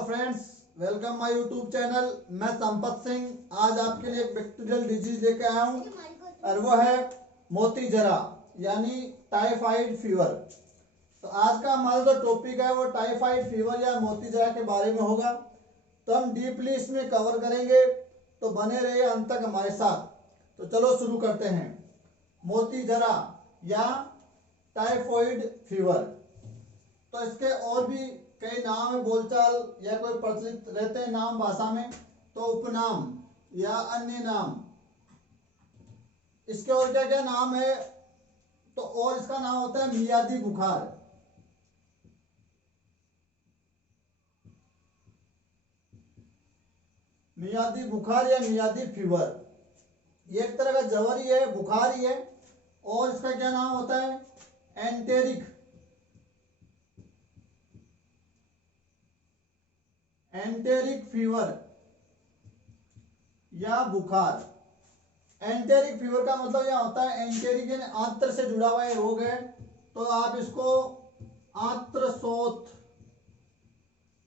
Hello friends, welcome my YouTube channel. मैं संपत सिंह आज आपके लिए एक बैक्टीरियल डिजीज लेके आया हूँ और वो है मोती जरा यानी टाइफाइड फीवर। तो आज का हमारा जो टॉपिक है वो टाइफाइड फीवर या मोती जरा के बारे में होगा। तो हम डीपली इसमें कवर करेंगे, तो बने रहिए अंत तक हमारे साथ। तो चलो शुरू करते हैं। मोती जरा या टाइफाइड फीवर, तो इसके और भी कई नाम है, बोलचाल या कोई प्रचलित रहते हैं नाम भाषा में, तो उपनाम या अन्य नाम। इसके और क्या क्या नाम है, तो और इसका नाम होता है मियादी बुखार। मियादी बुखार या मियादी फीवर, ये एक तरह का जवर ही है, बुखार ही है। और इसका क्या नाम होता है, एंटेरिक फीवर या बुखार। एंटेरिक फीवर का मतलब यह होता है, एंटेरिक यानी आंत्र से जुड़ा हुआ रोग है, तो आप इसको आंत्र शोथ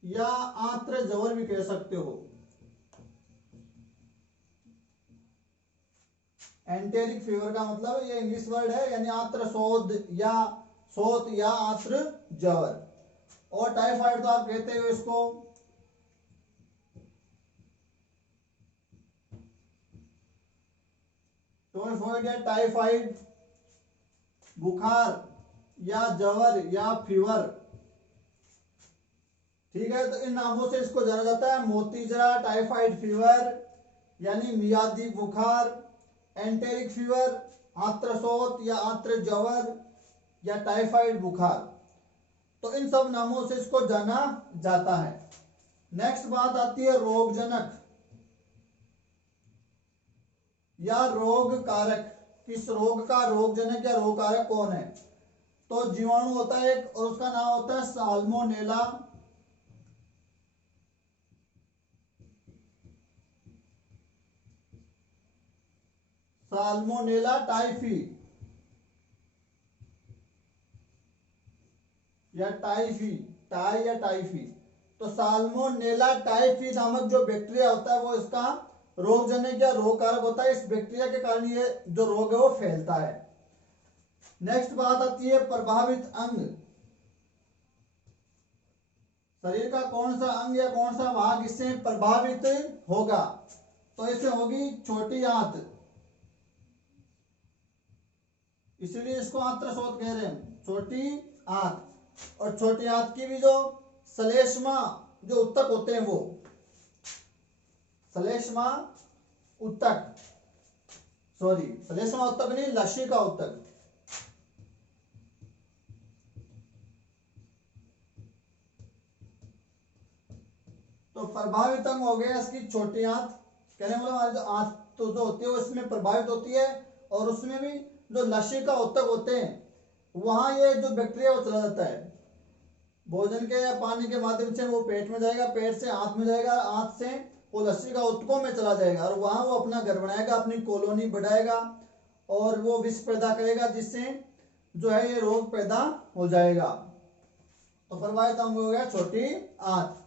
या आंत्र जवर भी कह सकते हो। एंटेरिक फीवर का मतलब ये इंग्लिश वर्ड है, यानी आंत्र शोथ या आंत्र जवर। और टाइफाइड तो आप कहते हो इसको टाइफाइड या टाइफाइड बुखार या जवर या फीवर, ठीक है। तो इन नामों से इसको जाना जाता है, मोती जरा, टाइफाइड फीवर यानी मियादी बुखार, एंटेरिक फीवर, आंत्रशोथ या आंत्र जवर या टाइफाइड बुखार। तो इन सब नामों से इसको जाना जाता है। नेक्स्ट बात आती है रोगजनक या रोग कारक। किस रोग का रोगजनक या रोग कारक कौन है, तो जीवाणु होता है एक, और उसका नाम होता है साल्मोनेला। साल्मोनेला टाइफी या टाइफी। तो साल्मोनेला टाइफी नामक जो बैक्टीरिया होता है वो इसका रोगजनक या रोग कारक होता है। इस बैक्टीरिया के कारण ये जो रोग है वो फैलता है। नेक्स्ट बात आती है प्रभावित अंग। शरीर का कौन सा अंग या कौन सा भाग इससे प्रभावित होगा, तो इससे होगी छोटी आंत, इसीलिए इसको आंत्रशोथ कह रहे हैं, छोटी आंत। और छोटी आंत की भी जो श्लेष्मा जो उत्तक होते हैं, वो श्लेष्मा उत्तक, श्लेष्मा उत्तक नहीं, लसिका उत्तक। तो प्रभावित अंग हो गया इसकी छोटी आंत। कहने मतलब हमारी जो आंत तो जो होती है वो इसमें प्रभावित होती है, और उसमें भी जो लसिका उत्तक होते हैं वहां ये जो बैक्टीरिया वो चला जाता है। भोजन के या पानी के माध्यम से वो पेट में जाएगा, पेट से आंत में जाएगा, आंत से वो लसिका उत्तकों में चला जाएगा, और वहां वो अपना घर बनाएगा, अपनी कॉलोनी बढ़ाएगा, और वो विष पैदा करेगा, जिससे जो है ये रोग पैदा हो जाएगा। तो प्रभावित अंग हो गया छोटी आंत।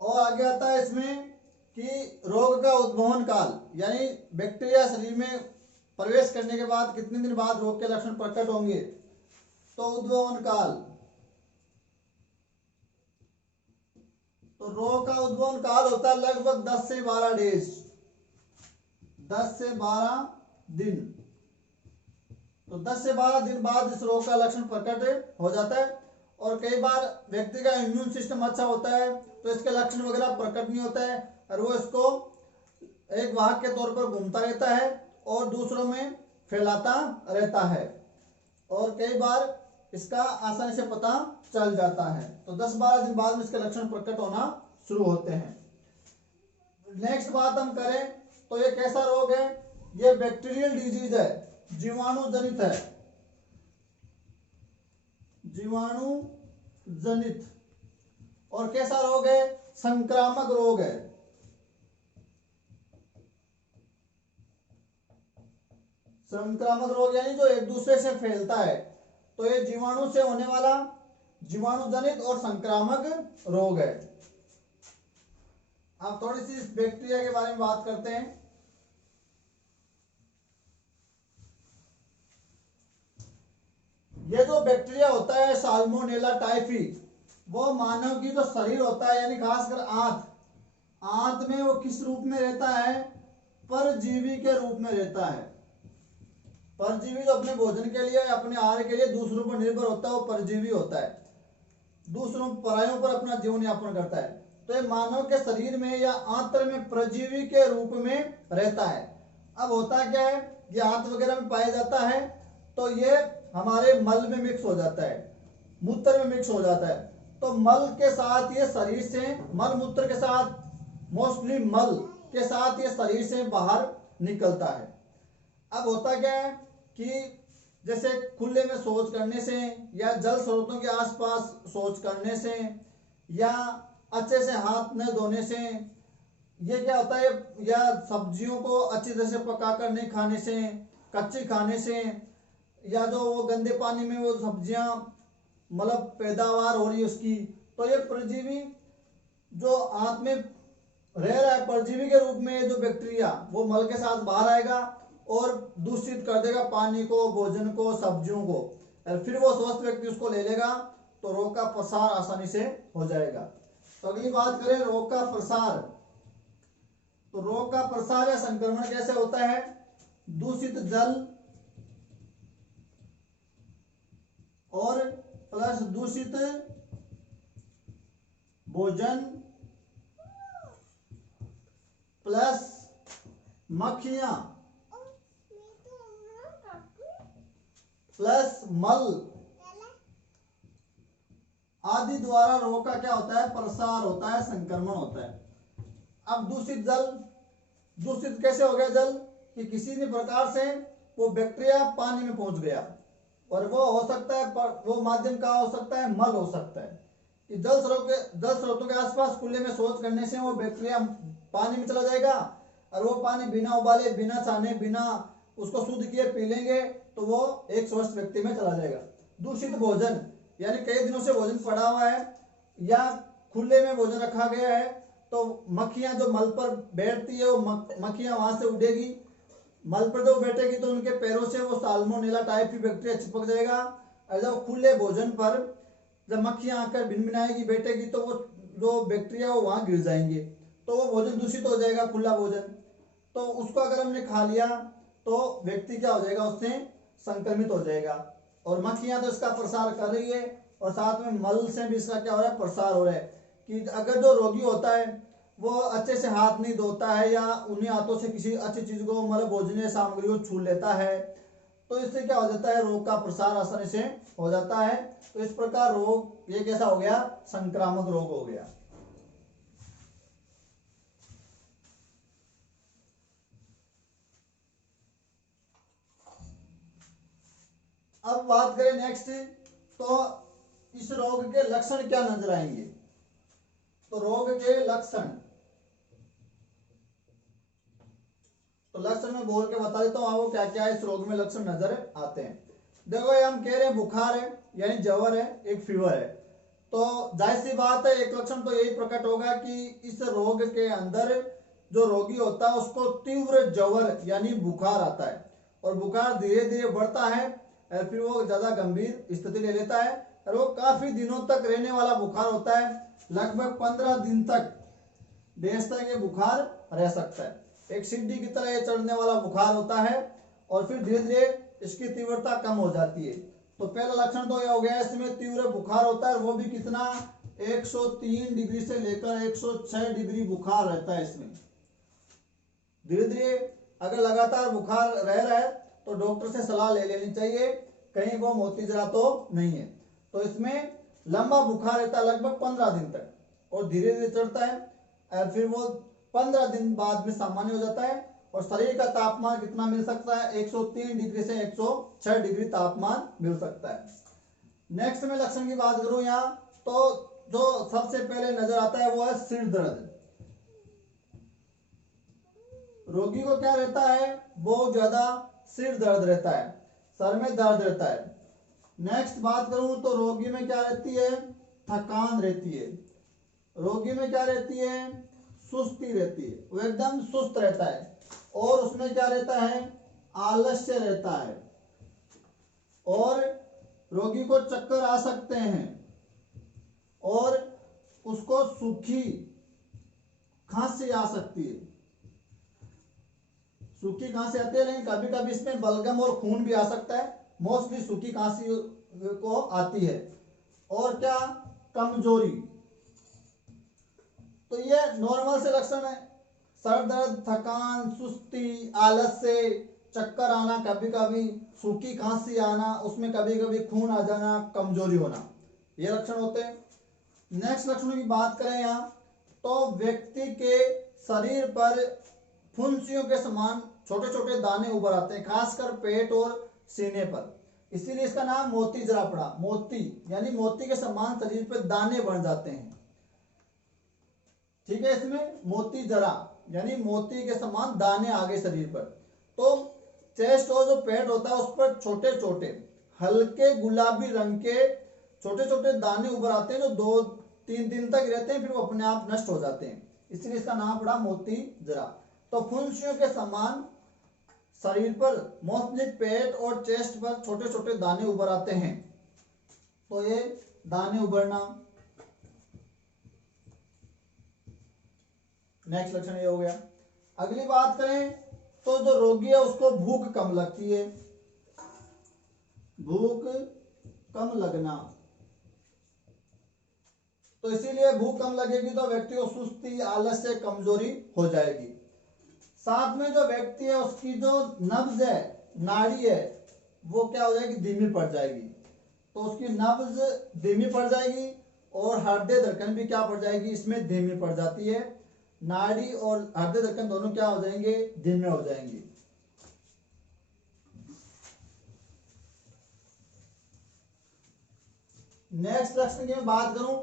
और आगे आता है इसमें कि रोग का उद्भवन काल, यानी बैक्टीरिया शरीर में प्रवेश करने के बाद कितने दिन बाद रोग के लक्षण प्रकट होंगे, तो उद्भवन काल। तो रोग का उद्भवन काल होता है लगभग 10 से 12 डेज, 10 से 12 दिन। तो 10 से 12 दिन बाद इस रोग का लक्षण प्रकट हो जाता है। और कई बार व्यक्ति का इम्यून सिस्टम अच्छा होता है तो इसके लक्षण वगैरह प्रकट नहीं होता है, और वो इसको एक वाहक के तौर पर घूमता रहता है और दूसरों में फैलाता रहता है, और कई बार इसका आसानी से पता चल जाता है। तो 10-12 दिन बाद में इसके लक्षण प्रकट होना शुरू होते हैं। नेक्स्ट बात हम करें तो ये कैसा रोग है, ये बैक्टीरियल डिजीज है, जीवाणु जनित है, जीवाणु जनित। और कैसा रोग है, संक्रामक रोग है। संक्रामक रोग यानी जो एक दूसरे से फैलता है, तो ये जीवाणु से होने वाला जीवाणु जनित और संक्रामक रोग है। अब थोड़ी सी इस बैक्टीरिया के बारे में बात करते हैं। ये जो बैक्टीरिया होता है साल्मोनेला टाइफी, वो मानव की जो शरीर होता है यानी खासकर आंत में वो किस रूप में रहता है? परजीवी के रूप में रहता है। परजीवी जो अपने भोजन के लिए अपने आहार के लिए दूसरों पर निर्भर होता है वो परजीवी होता है, दूसरों परायों पर अपना जीवन यापन करता है। तो ये मानव के शरीर में या आंत्र में परजीवी के रूप में रहता है। अब होता क्या है, ये आंत वगैरह में पाया जाता है तो ये हमारे मल में मिक्स हो जाता है, मूत्र में मिक्स हो जाता है। तो मल के साथ ये शरीर से, मल मूत्र के साथ, मोस्टली मल के साथ ये शरीर से बाहर निकलता है। अब होता क्या है कि जैसे खुले में शौच करने से या जल स्रोतों के आसपास शौच करने से या अच्छे से हाथ न धोने से, ये क्या होता है, या सब्जियों को अच्छी तरह से पकाकर नहीं खाने से, कच्ची खाने से, या जो वो गंदे पानी में वो सब्जियां मतलब पैदावार हो रही है उसकी, तो ये परजीवी जो आंत में रह रहा है परजीवी के रूप में, जो बैक्टीरिया वो मल के साथ बाहर आएगा और दूषित कर देगा पानी को, भोजन को, सब्जियों को, और फिर वो स्वस्थ व्यक्ति उसको ले लेगा तो रोग का प्रसार आसानी से हो जाएगा। तो अगली बात करें रोग का प्रसार। तो रोग का प्रसार या संक्रमण कैसे होता है? दूषित जल और प्लस दूषित भोजन प्लस मक्खियां प्लस मल आदि द्वारा रोग का क्या होता है? प्रसार होता है, संक्रमण होता है। अब दूषित जल, दूषित कैसे हो गया जल कि किसी भी प्रकार से वो बैक्टीरिया पानी में पहुंच गया, और वो हो सकता है वो माध्यम का हो सकता है, मल हो सकता है कि जल स्रोतों के आसपास खुले में शौच करने से वो बैक्टीरिया पानी में चला जाएगा, और वो पानी बिना उबाले, बिना छाने, बिना उसको शुद्ध किए पी लेंगे तो वो एक स्वस्थ व्यक्ति में चला जाएगा। दूषित भोजन यानी कई दिनों से भोजन पड़ा हुआ है या खुले में भोजन रखा गया है, तो मक्खियां जो मल पर बैठती है वो मक्खियां वहां से उड़ेगी, मल पर जो बैठेगी तो उनके पैरों से वो साल्मोनेला टाइफी बैक्टीरिया चिपक जाएगा। और जब खुले भोजन पर जब मक्खियां आकर भिनभिनाएगी, बैठेगी, तो वो जो बैक्टीरिया वो वहां गिर जाएंगे, तो वो भोजन दूषित हो जाएगा, खुला भोजन। तो उसको अगर हमने खा लिया तो व्यक्ति क्या हो जाएगा, उससे संक्रमित हो जाएगा। और मक्खियां तो इसका प्रसार कर रही है और साथ में मल से भी इसका क्या हो रहा है, प्रसार हो रहा है। कि अगर जो रोगी होता है वो अच्छे से हाथ नहीं धोता है या उन्हीं हाथों से किसी अच्छी चीज को मतलब भोजनीय सामग्री को छू लेता है, तो इससे क्या हो जाता है, रोग का प्रसार आसानी से हो जाता है। तो इस प्रकार रोग ये कैसा हो गया, संक्रामक रोग हो गया। अब बात करें नेक्स्ट, तो इस रोग के लक्षण क्या नजर आएंगे? तो रोग के लक्षण, तो लक्षण में बोल के बता देता हूं आपको क्या क्या इस रोग में लक्षण नजर आते हैं। देखो ये हम कह रहे हैं बुखार है यानी ज्वर है, एक फीवर है, तो जाहिर सी बात है एक लक्षण तो यही प्रकट होगा कि इस रोग के अंदर जो रोगी होता है उसको तीव्र ज्वर यानी बुखार आता है, और बुखार धीरे धीरे बढ़ता है और फिर वो ज्यादा गंभीर स्थिति ले लेता है, और वो काफी दिनों तक रहने वाला बुखार होता है, लगभग 15 दिन तक देश तक ये बुखार रह सकता है। एक सीढ़ी की तरह ये चढ़ने वाला बुखार होता है और फिर धीरे धीरे इसकी तीव्रता कम हो जाती है। तो पहला लक्षण तो ये हो गया, इसमें तीव्र बुखार होता है, वो भी कितना, 103 डिग्री से लेकर 106 डिग्री बुखार रहता है इसमें। धीरे धीरे अगर लगातार बुखार रह रहा है तो डॉक्टर से सलाह ले लेनी चाहिए, कहीं वो मोती जरा तो नहीं है। तो इसमें लंबा बुखार रहता है लगभग 15 दिन तक, और धीरे धीरे चढ़ता है और फिर वो 15 दिन बाद में सामान्य हो जाता है। और शरीर का तापमान कितना मिल सकता है, 103 डिग्री से 106 डिग्री तापमान मिल सकता है। नेक्स्ट में लक्षण की बात करूं यहाँ, तो जो सबसे पहले नजर आता है वो है सिर दर्द। रोगी को क्या रहता है, बहुत ज्यादा सिर दर्द रहता है, सर में दर्द रहता है। नेक्स्ट बात करूं तो रोगी में क्या रहती है, थकान रहती है। रोगी में क्या रहती है, सुस्ती रहती है, वो एकदम सुस्त रहता है, और उसमें क्या रहता है, आलस्य रहता है, और रोगी को चक्कर आ सकते हैं, और उसको सूखी खांसी आ सकती है। सूखी खांसी आती है, लेकिन कभी कभी इसमें बलगम और खून भी आ सकता है। मोस्टली सूखी खांसी को आती है। और क्या, कमजोरी। तो ये नॉर्मल से लक्षण है, सर दर्द, थकान, सुस्ती, आलस्य, चक्कर आना, कभी कभी सूखी खांसी आना, उसमें कभी कभी खून आ जाना, कमजोरी होना, ये लक्षण होते हैं। नेक्स्ट लक्षणों की बात करें यहाँ, तो व्यक्ति के शरीर पर फुंसियों के समान छोटे छोटे दाने उभर आते हैं, खासकर पेट और सीने पर, इसीलिए इसका नाम मोती जरा पड़ा। मोती यानी मोती के समान शरीर पर दाने बन जाते हैं, ठीक है। इसमें मोती जरा यानी मोती के समान दाने आगे शरीर पर। तो चेस्ट और जो पेट होता है उस पर छोटे छोटे हल्के गुलाबी रंग के छोटे छोटे दाने उभर आते हैं, जो 2-3 दिन तक रहते हैं, फिर वो अपने आप नष्ट हो जाते हैं, इसलिए इसका नाम पड़ा मोती जरा। तो फुंसियों के समान शरीर पर मोस्टली पेट और चेस्ट पर छोटे छोटे दाने उभर आते हैं, तो ये दाने उभरना। नेक्स्ट लक्षण ये हो गया। अगली बात करें तो जो रोगी है उसको भूख कम लगती है, भूख कम लगना। तो इसीलिए भूख कम लगेगी तो व्यक्ति को सुस्ती, आलस्य, कमजोरी हो जाएगी। साथ में जो व्यक्ति है उसकी जो नब्ज है, नाड़ी है, वो क्या हो जाएगी, धीमी पड़ जाएगी। तो उसकी नब्ज धीमी पड़ जाएगी और हृदय धड़कन भी क्या पड़ जाएगी, इसमें धीमी पड़ जाती है। नाड़ी और हृदय धड़कन दोनों क्या हो जाएंगे, धीमे हो जाएंगे। नेक्स्ट लक्षण की मैं बात करूं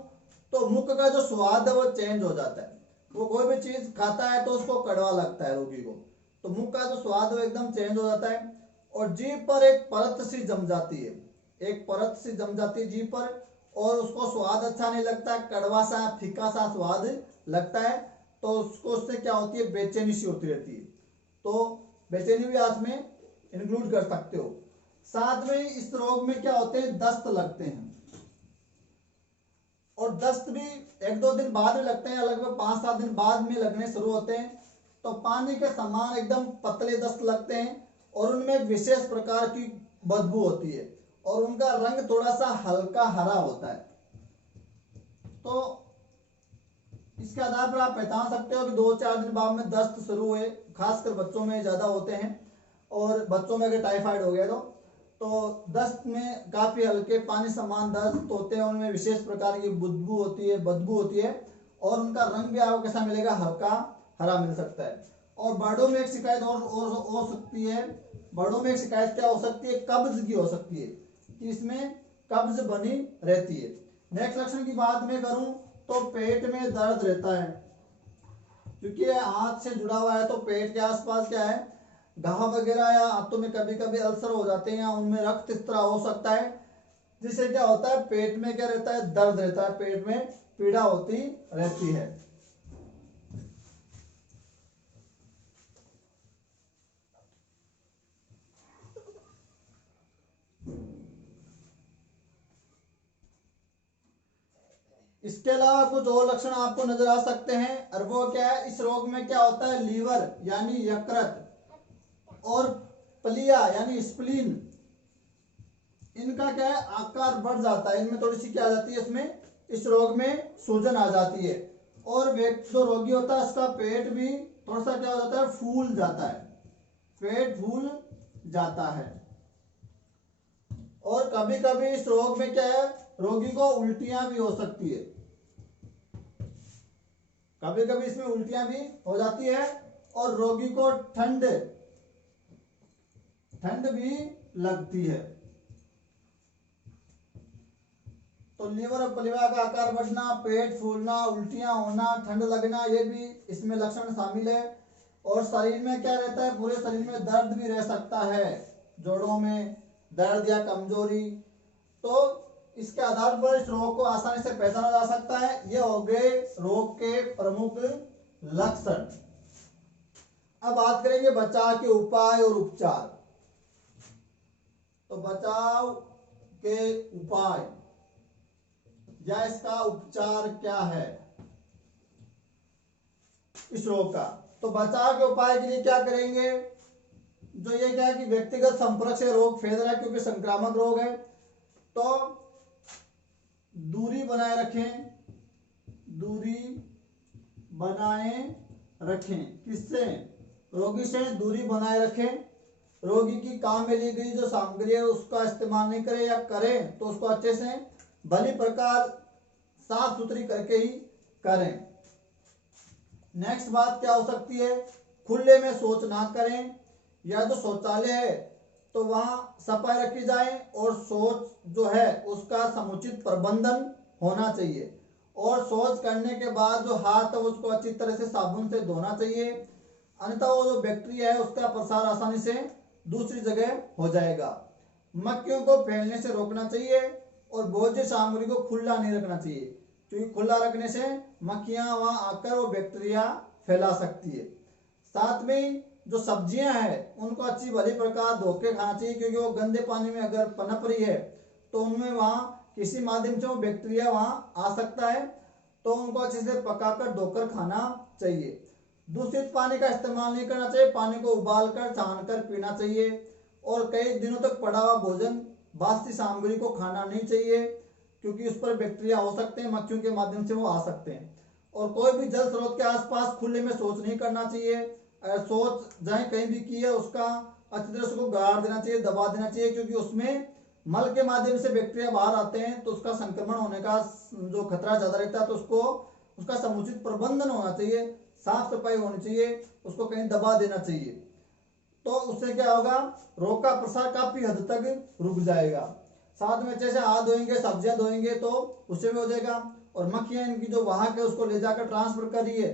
तो मुख का जो स्वाद है वो चेंज हो जाता है। वो कोई भी चीज खाता है तो उसको कड़वा लगता है रोगी को, तो मुख का जो स्वाद है वो एकदम चेंज हो जाता है। और जीभ पर एक परत सी जम जाती है, एक परत सी जम जाती है जीभ पर, और उसको स्वाद अच्छा नहीं लगता, कड़वा सा फीका सा स्वाद लगता है। तो उसको उससे क्या होती है, बेचैनी सी होती रहती है। तो बेचैनी भी आप में इंक्लूड कर सकते हो। साथ में इस रोग में क्या होते हैं, दस्त लगते हैं, और दस्त भी 1-2 दिन बाद में लगते हैं, लगभग 5-7 दिन बाद में लगने शुरू होते हैं। तो पानी के समान एकदम पतले दस्त लगते हैं, और उनमें विशेष प्रकार की बदबू होती है, और उनका रंग थोड़ा सा हल्का हरा होता है। तो इसके आधार पर आप पहचान सकते हो कि 2-4 दिन बाद में दस्त शुरू हुए, खासकर बच्चों में ज्यादा होते हैं, और बच्चों में अगर टाइफाइड हो गया तो दस्त में काफी हल्के पानी समान दस्त होते हैं, उनमें विशेष प्रकार की बदबू होती है, और उनका रंग भी आपको कैसा मिलेगा, हल्का हरा मिल सकता है। और बड़ों में एक शिकायत और हो सकती है, बड़ों में एक शिकायत क्या हो सकती है, कब्ज की हो सकती है, कि इसमें कब्ज बनी रहती है। नेक्स्ट लक्षण की बात मैं करूं तो पेट में दर्द रहता है, क्योंकि हाथ से जुड़ा हुआ है, तो पेट के आसपास क्या है, घाव वगैरह या हाथों में कभी कभी अल्सर हो जाते हैं, या उनमें रक्त स्त्राव हो सकता है, जिससे क्या होता है, पेट में क्या रहता है, दर्द रहता है, पेट में पीड़ा होती रहती है। इसके अलावा कुछ और लक्षण आपको नजर आ सकते हैं, और वो क्या है, इस रोग में क्या होता है, लीवर यानी यकृत और प्लिया यानी स्प्लीन, इनका क्या है, आकार बढ़ जाता है, इनमें थोड़ी सी क्या आ जाती है, इसमें इस रोग में सूजन आ जाती है। और व्यक्ति जो रोगी होता है उसका पेट भी थोड़ा सा क्या हो जाता है, फूल जाता है, पेट फूल जाता है। और कभी कभी इस रोग में क्या है, रोगी को उल्टियां भी हो सकती है, कभी कभी इसमें उल्टियां भी हो जाती है, और रोगी को ठंड भी लगती है। तो लीवर और प्लीहा का आकार बढ़ना, पेट फूलना, उल्टियां होना, ठंड लगना, ये भी इसमें लक्षण शामिल है। और शरीर में क्या रहता है, पूरे शरीर में दर्द भी रह सकता है, जोड़ों में दर्द या कमजोरी। तो इसके आधार पर इस रोग को आसानी से पहचाना जा सकता है। ये हो गए रोग के प्रमुख लक्षण। अब बात करेंगे बचाव के उपाय और उपचार। तो बचाव के उपाय या इसका उपचार क्या है इस रोग का। तो बचाव के उपाय के लिए क्या करेंगे, जो ये क्या है कि व्यक्तिगत संपर्क से रोग फैल रहा है क्योंकि संक्रामक रोग है, तो दूरी बनाए रखें, दूरी बनाए रखें। किससे? रोगी से दूरी बनाए रखें। रोगी की काम में ली गई जो सामग्री है उसका इस्तेमाल नहीं करें, या करें तो उसको अच्छे से भली प्रकार साफ सुथरी करके ही करें। नेक्स्ट बात क्या हो सकती है, खुले में शौच ना करें, या जो शौचालय है तो वहां सफाई रखी जाए और शौच जो है उसका समुचित प्रबंधन होना चाहिए। और शौच करने के बाद जो हाथ है उसको अच्छी तरह से साबुन से धोना चाहिए, अन्यथा वो जो बैक्टीरिया है उसका प्रसार आसानी से दूसरी जगह हो जाएगा। मक्खियों को फैलने से रोकना चाहिए और भोज्य सामग्री को खुला नहीं रखना चाहिए, क्योंकि खुला रखने से मक्खियां वहां आकर वो बैक्टीरिया फैला सकती है। साथ में जो सब्जियां हैं उनको अच्छी भली प्रकार धो के खाना चाहिए, क्योंकि वो गंदे पानी में अगर पनप रही है तो उनमें वहां किसी माध्यम से वो बैक्टीरिया वहां आ सकता है, तो उनको अच्छे से पकाकर धोकर खाना चाहिए। दूषित पानी का इस्तेमाल नहीं करना चाहिए, पानी को उबालकर छानकर पीना चाहिए। और कई दिनों तक पड़ा हुआ भोजन बासी सामग्री को खाना नहीं चाहिए, क्योंकि उस पर बैक्टीरिया हो सकते हैं, मक्खियों के माध्यम से वो आ सकते हैं। और कोई भी जल स्रोत के आसपास खुले में शौच नहीं करना चाहिए। अगर शौच जहाँ कहीं भी की है उसका अच्छी तरह से उसको गाड़ देना चाहिए, दबा देना चाहिए, क्योंकि उसमें मल के माध्यम से बैक्टीरिया बाहर आते हैं तो उसका संक्रमण होने का जो खतरा ज्यादा रहता है, तो उसको उसका समुचित प्रबंधन होना चाहिए, साफ सफाई होनी चाहिए, उसको कहीं दबा देना चाहिए। तो उससे क्या होगा, रोग का प्रसार काफी हद तक रुक जाएगा। साथ में जैसे हाथ धोएंगे, सब्जियां धोएंगे तो उससे भी हो जाएगा। और मक्खियां इनकी जो वाहक है उसको ले जाकर ट्रांसफर करिए,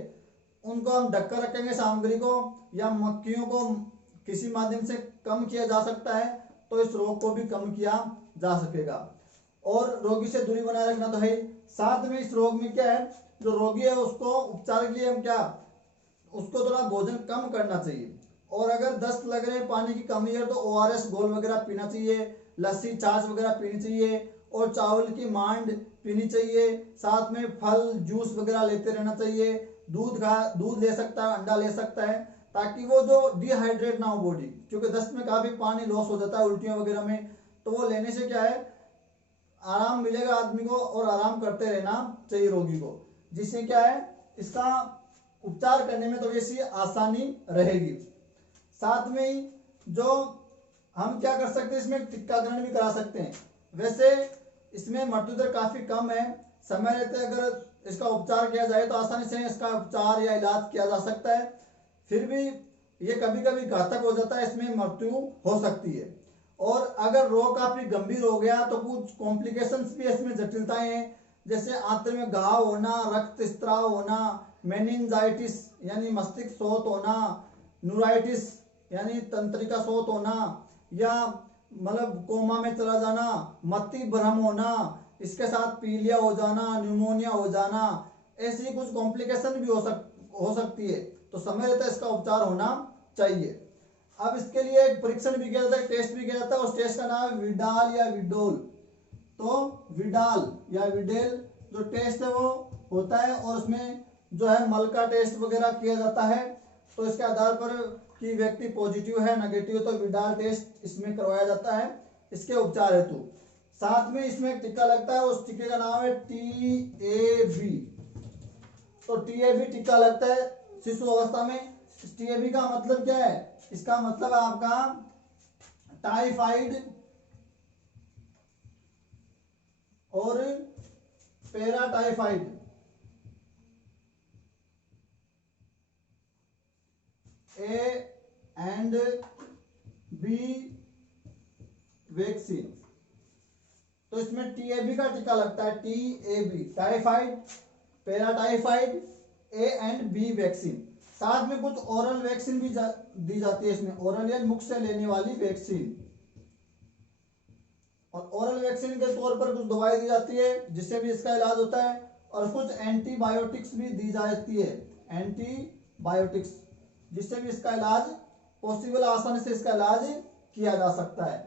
उनको हम ढककर रखेंगे सामग्री को, या मक्खियों को किसी माध्यम से कम किया जा सकता है, तो इस रोग को भी कम किया जा सकेगा। और रोगी से दूरी बनाए रखना तो है। साथ में इस रोग में क्या है, जो रोगी है उसको उपचार के लिए हम क्या, उसको थोड़ा भोजन कम करना चाहिए। और अगर दस्त लग रहे पानी की कमी है तो ORS घोल वगैरह पीना चाहिए, लस्सी छाछ वगैरह पीनी चाहिए, और चावल की मांड पीनी चाहिए। साथ में फल जूस वगैरह लेते रहना चाहिए। दूध ले सकता है, अंडा ले सकता है, ताकि वो जो डिहाइड्रेट ना हो बॉडी, क्योंकि दस्त में काफी पानी लॉस हो जाता है उल्टियों वगैरह में, तो वो लेने से क्या है आराम मिलेगा आदमी को, और आराम करते रहना चाहिए रोगी को, जिससे क्या है इसका उपचार करने में थोड़ी सी आसानी रहेगी। साथ में ही जो हम क्या कर सकते हैं, इसमें टीकाकरण भी करा सकते हैं। वैसे इसमें मृत्यु दर काफी कम है, समय रहते अगर इसका उपचार किया जाए तो आसानी से इसका उपचार या इलाज किया जा सकता है। फिर भी ये कभी कभी घातक हो जाता है, इसमें मृत्यु हो सकती है। और अगर रोग काफी गंभीर हो गया तो कुछ कॉम्प्लिकेशंस भी इसमें जटिलताएं हैं, जैसे आंत्र में घाव होना, रक्त स्त्राव होना, मेनिंजाइटिस यानी मस्तिष्क शोथ होना, न्यूराइटिस यानी तंत्रिका शोथ होना, या मतलब कोमा में चला जाना, मति भ्रम होना, इसके साथ पीलिया हो जाना, न्यूमोनिया हो जाना, ऐसी कुछ कॉम्प्लिकेशन भी हो सकती है। तो समय रहता है इसका उपचार होना चाहिए। अब इसके लिए एक परीक्षण भी किया जाता है, टेस्ट भी किया जाता है, उस टेस्ट का नाम है विडाल या विडोल। तो विडाल या विडेल जो टेस्ट है वो होता है, और उसमें जो है मल का टेस्ट वगैरह किया जाता है। तो इसके आधार पर कि व्यक्ति पॉजिटिव है नेगेटिव, तो विडाल टेस्ट इसमें करवाया जाता है इसके उपचार हेतु। साथ में इसमें एक टीका लगता है, उस टीके का नाम है TAB। तो TAB टीका लगता है शिशु अवस्था में। TAB का मतलब क्या है, इसका मतलब है आपका टाइफाइड और paratyphoid A and B vaccine. तो इसमें TAB का टीका लगता है, TAB typhoid, paratyphoid, A and B vaccine. साथ में कुछ ओरल वैक्सीन भी दी जाती है इसमें, ओरल या मुख से लेने वाली वैक्सीन। और ओरल वैक्सीन के तौर पर कुछ दवाई दी जाती है जिससे भी इसका इलाज होता है, और कुछ एंटीबायोटिक्स भी दी जाती है। एंटीबायोटिक्स, जिससे भी इसका इलाज पॉसिबल, आसानी से इसका इलाज किया जा सकता है।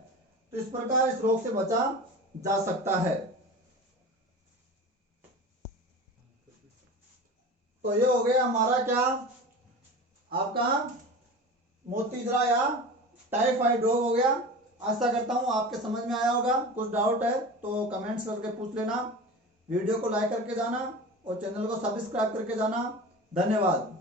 तो इस प्रकार इस रोग से बचा जा सकता है। तो ये हो गया हमारा क्या, आपका मोतीजरा या टाइफाइड रोग हो गया। आशा करता हूँ आपके समझ में आया होगा। कुछ डाउट है तो कमेंट्स करके पूछ लेना। वीडियो को लाइक करके जाना और चैनल को सब्सक्राइब करके जाना। धन्यवाद।